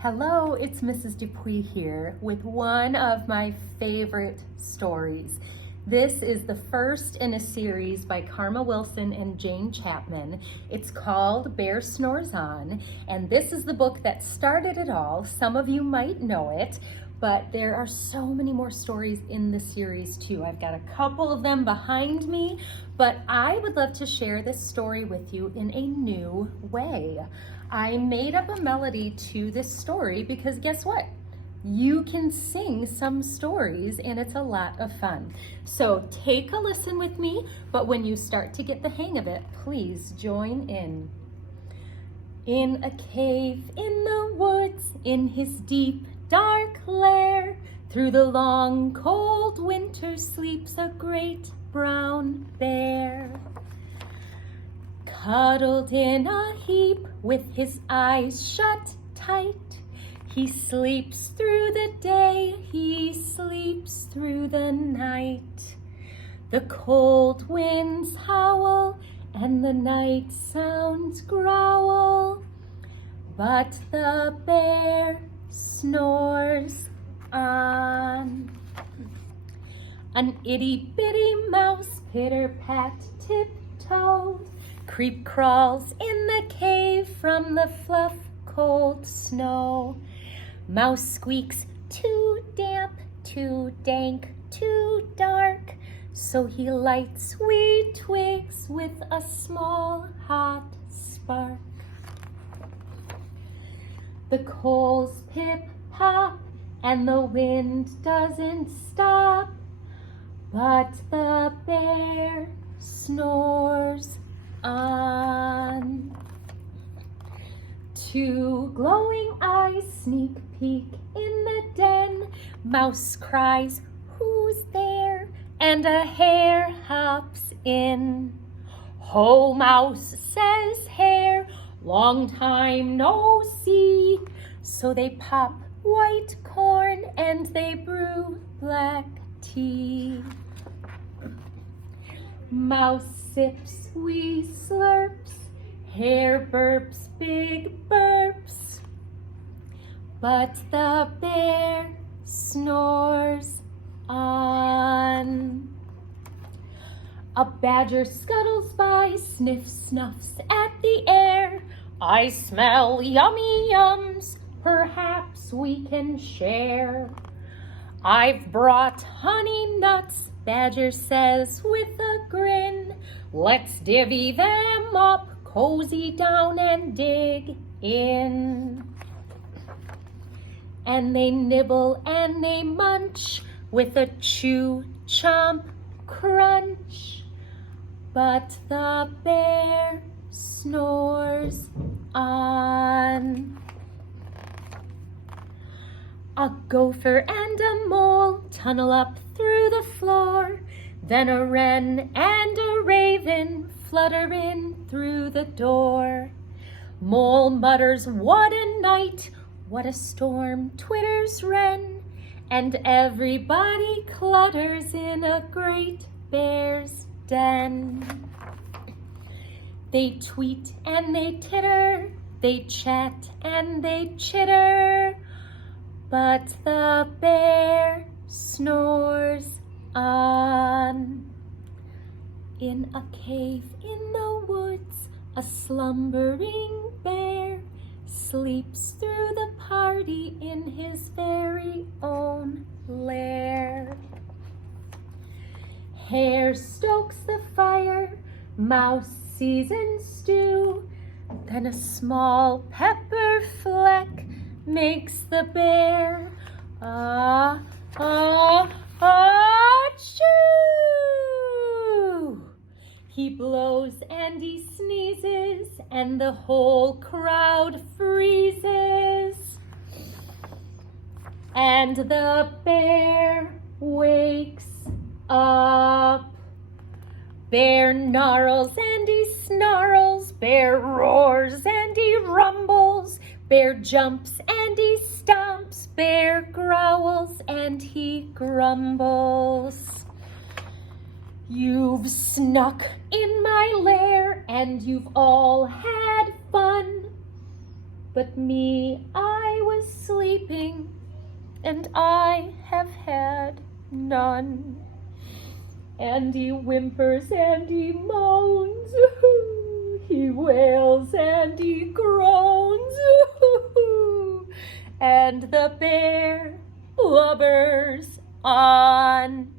Hello, it's Mrs. DuPuis here with one of my favorite stories. This is the first in a series by Karma Wilson and Jane Chapman. It's called Bear Snores On, and this is the book that started it all. Some of you might know it, but there are so many more stories in the series too. I've got a couple of them behind me, but I would love to share this story with you in a new way. I made up a melody to this story because guess what? You can sing some stories and it's a lot of fun. So take a listen with me, but when you start to get the hang of it, please join in. In a cave in the woods, in his deep dark lair, through the long cold winter sleeps a great brown bear. Cuddled in a heap with his eyes shut tight, he sleeps through the day, he sleeps through the night. The cold winds howl and the night sounds growl, but the bear snores on. An itty-bitty mouse pitter-pat tiptoes, creep crawls in the cave from the fluff cold snow. Mouse squeaks, too damp, too dank, too dark, so he lights wee twigs with a small hot spark. The coals pip-pop and the wind doesn't stop, but the bear snores on. Two glowing eyes sneak peek in the den. Mouse cries, "Who's there?" and a hare hops in. "Ho, Mouse," says Hare, "long time no see." So they pop white corn and they brew black tea. Mouse sips wee slurps, Hare burps big burps, but the bear snores on. A badger scuttles by, sniffs, snuffs at the air. "I smell yummy yums, perhaps we can share." "I've brought honey nuts," Badger says with a grin. "Let's divvy them up, cozy down and dig in." And they nibble and they munch with a chew, chomp, crunch, but the bear snores on. A gopher and a mole tunnel up through the floor, then a wren and a raven flutter in through the door. Mole mutters, "What a night, what a storm," twitters wren, and everybody clutters in a great bear's den. They tweet and they titter, they chat and they chitter, but the bear snores on. In a cave in the woods, a slumbering bear sleeps through the party in his very own lair. Hare stokes the fire, Mouse seasons stew, then a small pepper fleck makes the bear achoo! He blows and he sneezes and the whole crowd freezes, and the bear wakes up. Bear gnarls and he snarls, Bear roars and he rumbles, Bear jumps and he stomps, Bear growls and he grumbles. "You've snuck in my lair and you've all had fun, but me, I I was sleeping, and I have had none. And he whimpers and he moans, he wails and he groans, and the bear blubbers on.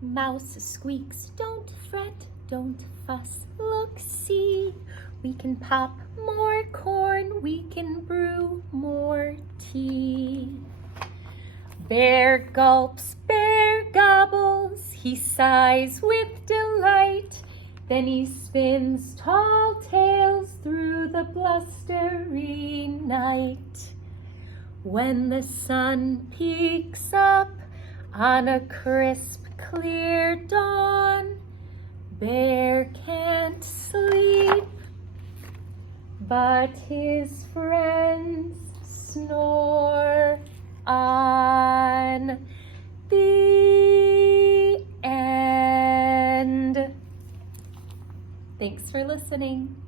Mouse squeaks, don't fret, don't fuss, look, see. We can pop more corn, we can brew more tea. Bear gulps, bear gobbles, he sighs with delight. Then he spins tall tales through the blustery night. When the sun peeks up on a crisp, clear dawn, Bear can't sleep, but his friends snore on. The end. Thanks for listening.